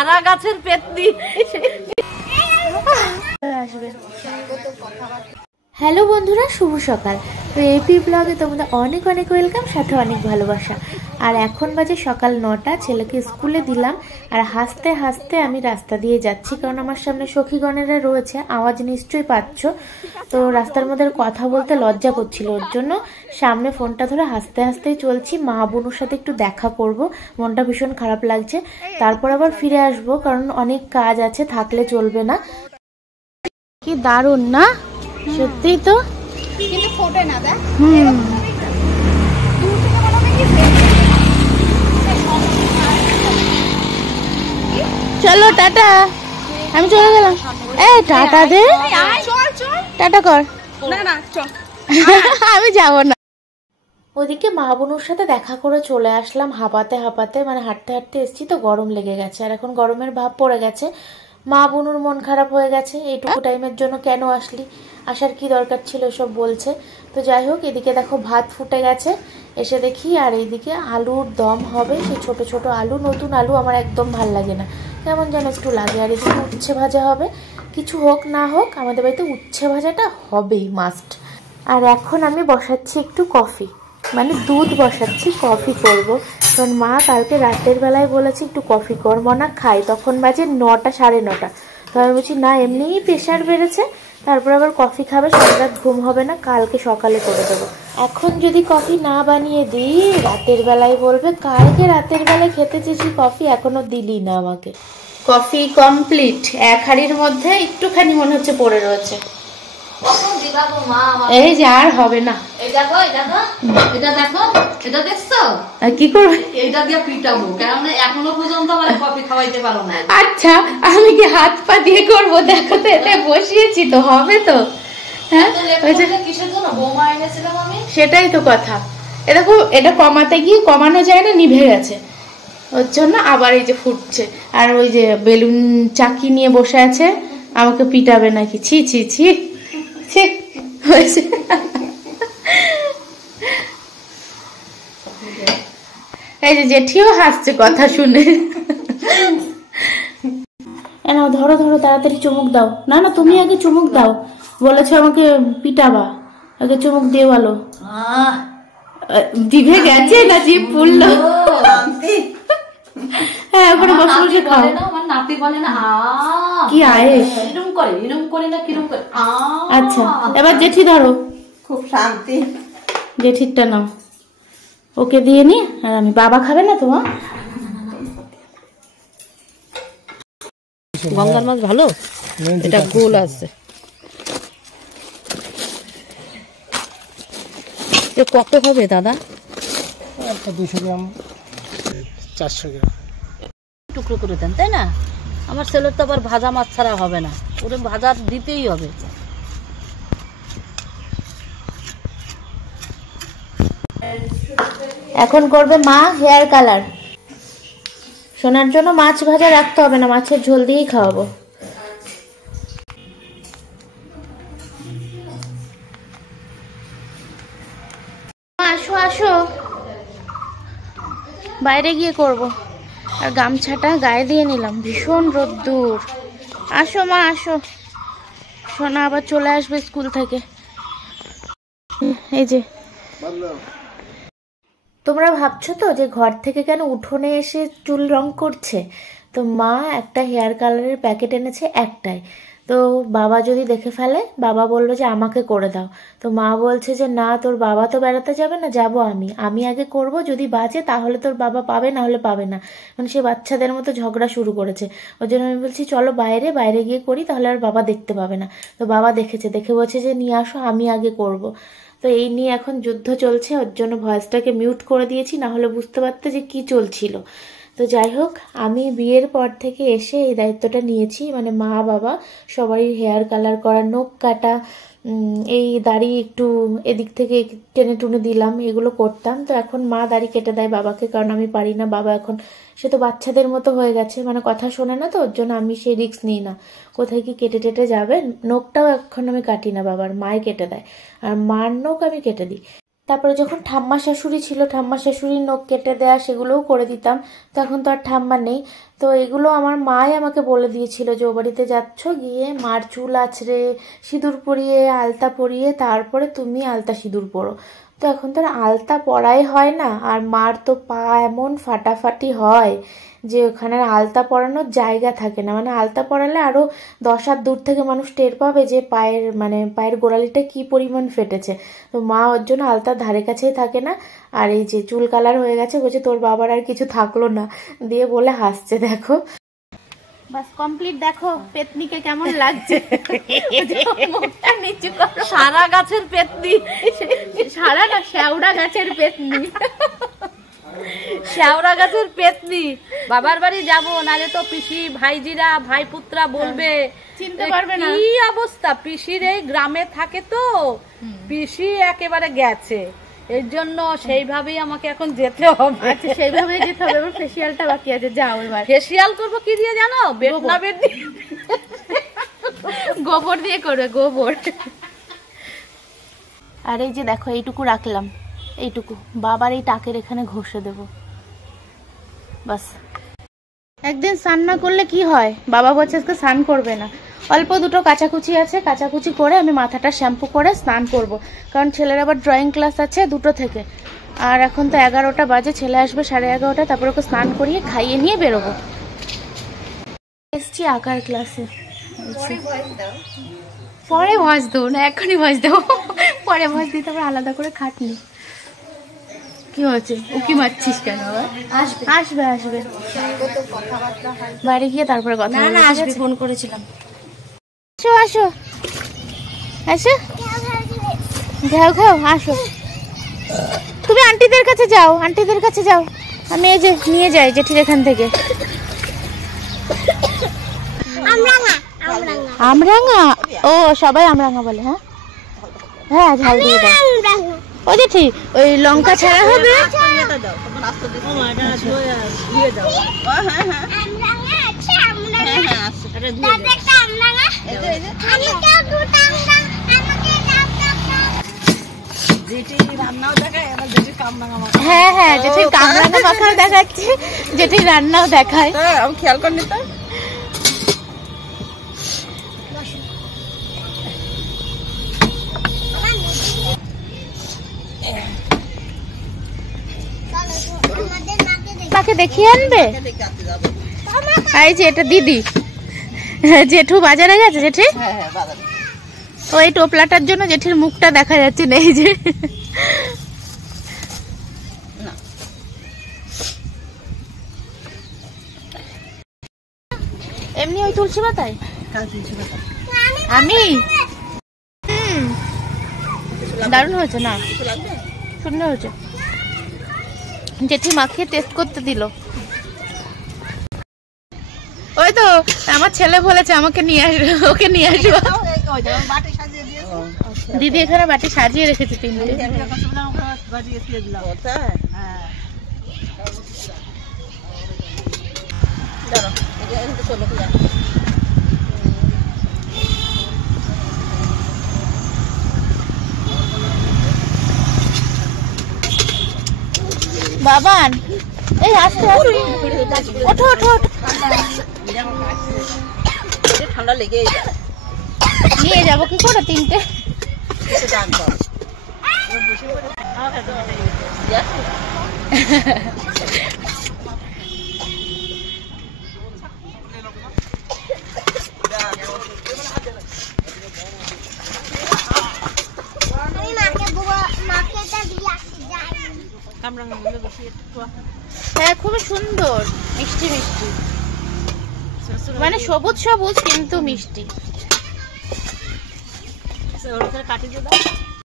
চারা গাছের পেতনি আসবে। হ্যালো বন্ধুরা, শুভ সকাল। তো এপি ব্লগে তোমাদের অনেক অনেক ওয়েলকাম, সাথে অনেক ভালোবাসা। আর এখন বাজে সকাল 9টা, ছেলেকে স্কুলে দিলাম আর হাসতে হাসতে আমি রাস্তা দিয়ে যাচ্ছি, কারণ আমার সামনে সখীগণেরা রয়েছে, আওয়াজ নিশ্চয়ই পাচ্ছ। তো রাস্তার মধ্যে কথা বলতে লজ্জা করছিল, ওর জন্য সামনে ফোনটা ধরে হাসতে হাসতেই চলছি। মা বোনের সাথে একটু দেখা করব, মনটা ভীষণ খারাপ লাগছে। তারপর আবার ফিরে আসবো, কারণ অনেক কাজ আছে, থাকলে চলবে না। কি দারুণ না, সত্যি তো, কিন্তু ফোটে না দেখ। চলো টাটা, আমি চলে গেলাম। এই টাটা দে, টাটা কর। না না চল, আমি যাব না। ওদিকে মা বোনের সাথে দেখা করে চলে আসলাম, হাঁপাতে হাঁপাতে, মানে হাঁটতে হাঁটতে এসছি তো গরম লেগে গেছে, আর এখন গরমের ভাব পড়ে গেছে। মা বোনুর মন খারাপ হয়ে গেছে, এইটুকু টাইমের জন্য কেন আসলি, আসার কি দরকার ছিল, সব বলছে। তো যাই হোক, এদিকে দেখো ভাত ফুটে গেছে, এসে দেখি। আর এইদিকে আলুর দম হবে, সেই ছোট ছোট আলু, নতুন আলু আমার একদম ভাল লাগে না, কেমন যেন একটু লাগে। আর এদিকে উচ্ছে ভাজা হবে, কিছু হোক না হোক আমাদের বাড়িতে উচ্ছে ভাজাটা হবেই, মাস্ট। আর এখন আমি বসাচ্ছি একটু কফি, মানে দুধ বসাচ্ছি, কফি করব। কারণ মা কালকে রাতের বেলায় বলেছে একটু কফি কর, মনা খাই, তখন বাজে 9টা, 9:30। তো আমি বলছি না, এমনিই প্রেশার বেড়েছে, তারপর আবার কফি খাবে, সারা রাত ঘুম হবে না, কালকে সকালে করে দেবো। এখন যদি কফি না বানিয়ে দিই, রাতের বেলায় বলবে কালকে রাতের বেলায় খেতে চেয়েছি কফি, এখনো দিলি না আমাকে। কফি কমপ্লিট, এক হাঁড়ির মধ্যে একটুখানি মনে হচ্ছে পড়ে রয়েছে। এই যে আর হবে না, এটা দেখো, এটা দেখছো, কি করবে, এটা দিয়ে পিটাবো, কারণ এখনো পর্যন্ত আমার কফি খাওয়াইতে পারো না। আচ্ছা আমি কি হাত পা দিয়ে করবো, দেখো তো, এতে বসিয়েছি তো, হবে তো। হ্যাঁ, কিসের জন্য বোমা এনেছিলাম আমি, সেটাই তো কথা। এ দেখো, এটা কমাতে গিয়ে কমানো যায় না, নিভে গেছে, ওর জন্য আবার এই যে ফুটছে। আর ওই যে বেলুন চাকি নিয়ে বসে আছে, আমাকে পিটাবে নাকি, ছি ছি ছি ছি হয়েছে। এই যে জেঠিও হাসছে কথা শুনে। না ধরো ধরো, তাড়াতাড়ি চুমুক দাও। না না, তুমি আগে চুমুক দাও, বলেছো আমাকে পিটাবা, আগে চুমুক দিয়ে ভালো। জিভে গেছে না, জিভ পুড়লো। হ্যাঁ, ওখানে বসে বসে খাও। আমার নাতি বলে না কি আয়েস, এরকম করে না, কিরম করে। আচ্ছা এবার জেঠি ধরো, খুব শান্তি। জেঠিরটা নাও, ওকে দিয়ে নি। আর আমি, বাবা খাবে না তোমার? গঙ্গার মাছ ভালো, এটা গোল আছে। কত হবে দাদা? 200 গ্রাম, 400 গ্রাম টুকরো করে দেন, তাই না? আমার ছেলের তো আবার ভাজা মাছ ছাড়া হবে না, ওরে ভাজা দিতেই হবে। এখন করবে মা হেয়ার কালার, সোনার জন্য মাছ ভাজা রাখতে হবে না, মাছের ঝোল দিয়েই খাওয়াবো। আসো আসো, বাইরে গিয়ে করব। আর গামছাটা গায়ে দিয়ে নিলাম, ভীষণ রোদ্দুর। আসো মা আসো, সোনা আবার চলে আসবে স্কুল থেকে। এই যে, তোমরা ভাবছো তো যে ঘর থেকে কেন উঠোনে এসে চুল রং করছে, তো মা একটা হেয়ার কালারের প্যাকেট এনেছে একটাই। তো বাবা যদি দেখে ফেলে, বাবা বললো যে আমাকে করে দাও। তো মা বলছে যে না, তোর বাবা তো বেড়াতে যাবে না, যাব আমি আগে করব, যদি বাজে তাহলে তোর বাবা পাবে, না হলে পাবে না। মানে সে বাচ্চাদের মতো ঝগড়া শুরু করেছে। ওই জন্য আমি বলছি চলো বাইরে গিয়ে করি, তাহলে আর বাবা দেখতে পাবে না। তো বাবা দেখেছে, দেখে বলছে যে নিয়ে আসো, আমি আগে করব। তো এই নিয়ে এখন যুদ্ধ চলছে, ওর জন্য ভয়েসটাকে মিউট করে দিয়েছি, না হলে বুঝতে পারতে যে কি চলছিল। তো যাই হোক, আমি বিয়ের পর থেকে এসে এই দায়িত্বটা নিয়েছি, মানে মা বাবা সবারই হেয়ার কালার করা, নখ কাটা, এই দাড়ি একটু এদিক থেকে টেনে টুনে দিলাম, এগুলো করতাম। তো এখন মা দাড়ি কেটে দেয় বাবাকে, কারণ আমি পারি না। বাবা এখন, সে তো বাচ্চাদের মতো হয়ে গেছে, মানে কথা শোনে না, তো ওর জন্য আমি সেই রিস্ক নিই না, কোথায় কি কেটে টেটে যাবে। নখটাও এখন আমি কাটি না, বাবার, মাই কেটে দেয়, আর মার নখ আমি কেটে দিই। তারপরে যখন ঠাম্মা শাশুড়ি ছিল, ঠাম্মা শাশুড়ির নখ কেটে দেওয়া সেগুলোও করে দিতাম। তো এখন তো আর ঠাম্মা নেই, তো এগুলো আমার মাই আমাকে বলে দিয়েছিল যে ও বাড়িতে যাচ্ছ, গিয়ে মার চুল আঁচড়ে সিঁদুর পরিয়ে আলতা পরিয়ে তারপরে তুমি আলতা সিঁদুর পরো। তো এখন তো আর আলতা পরাই হয় না, আর মার তো পা এমন ফাটাফাটি হয় যে ওখানে আলতা পরানোর জায়গা থাকে না, মানে আলতা পরালে আরো 10 হাত দূর থেকে মানুষ টের পাবে যে পায়ের গোড়ালিটা কি পরিমাণ ফেটেছে। তো মা ওর জন্য আলতার ধারে কাছেই থাকে না। আর এই যে চুল কালার হয়ে গেছে, বলছে তোর বাবার আর কিছু থাকলো না, দিয়ে বলে হাসছে। দেখো বাস কমপ্লিট, দেখো পেতনিকে কেমন লাগছে। মুখটা নিচু করো। সারা গাছের পেতনি, সারা না শ্যাওড়া গাছের পেতনি, শ্যাওড়া গাছের পেতনি। বাবার বাড়ি যাবো, নালে তো পিসি ভাইজিরা ভাইপুত্রা বলবে চিনতে পারবে না। কি অবস্থা, পিসির এই গ্রামে থাকে তো, পিসি একেবারে গেছে, এর জন্য সেইভাবেই আমাকে এখন যেতে হবে। আচ্ছা সেইভাবে যেতে হবে। এবার ফেসিয়ালটা বাকি আছে, যাও এবার। ফেসিয়াল করবো কি দিয়ে জানো? বেটনা বেটনি গোবর দিয়ে করবে, গোবর। আর এই যে দেখো এইটুকু রাখলাম, এইটুকু বাবার এই টাকের এখানে ঘষে দেব, বাস। একদিন স্নান না করলে কি হয়, বাবা বলছে আজকে স্নান করবে না। অল্প দুটো কাচাকুচি আছে, কাচাকুচি করে আমি মাথাটা শ্যাম্পু করে স্নান করব, কারণ ছেলের আবার ড্রয়িং ক্লাস আছে 2টো থেকে। আর এখন তো 11টা বাজে, ছেলে আসবে 11:30, তারপর ওকে স্নান করিয়ে খাইয়ে নিয়ে বেরোবো। এসছি আঁকার ক্লাসে। পরে ভয়েস দেবো না, এখনই ভয়েস দেবো, পরে ভয়েস দিতে আবার আলাদা করে খাটনি। কি হয়েছে, উকি মারছিস কেন? আবার আসবে আসবে, বাড়ি গিয়ে তারপরে কথা বলবো। না আসবে, ফোন করেছিলাম। আসো আসো আসো, ঘাও ঘাও, আসো। তুমি আন্টিদের কাছে যাও, আন্টিদের কাছে যাও, আমি এই যে নিয়ে যাই জেঠির এখান থেকে। আমরাঙ্গা, ও সবাই আমরাঙ্গা বলে। হ্যাঁ হ্যাঁ, ঝাল দিয়ে দাও। ও জেঠি, ওই লঙ্কা ছাড়া হবে। হ্যাঁ হ্যাঁ, জেঠির কামরাঙা মাখাও দেখাচ্ছে, জেঠির রান্নাও দেখায়। আমি খেয়াল করিনি তো। মাকে দেখিয়ে আনবে। এই যে এটা দিদি, জেঠু বাজারে গেছে। জেঠি ওই টোপলাটার জন্য জেঠির মুখটা দেখা যাচ্ছে না, এই যে। এমনি ওই তুলসী পাতায় আমি দারুণ হয়েছে না, সুন্দর হয়েছে। জেঠি মাকে টেস্ট করতে দিল। ওই তো আমার ছেলে বলেছে আমাকে নিয়ে আসবে, ওকে নিয়ে আসবো। দিদি এখানে বাটি সাজিয়ে রেখেছে 3টে। বাবান এই আস্তে আস্তে ওঠো ওঠো ওঠো, ঠান্ডা লেগে নিয়ে যাবো কি করে 3টে? হ্যাঁ খুবই সুন্দর, মিষ্টি মিষ্টি, মানে সবুজ সবুজ কিন্তু মিষ্টি। কাটি দিয়ে দাও।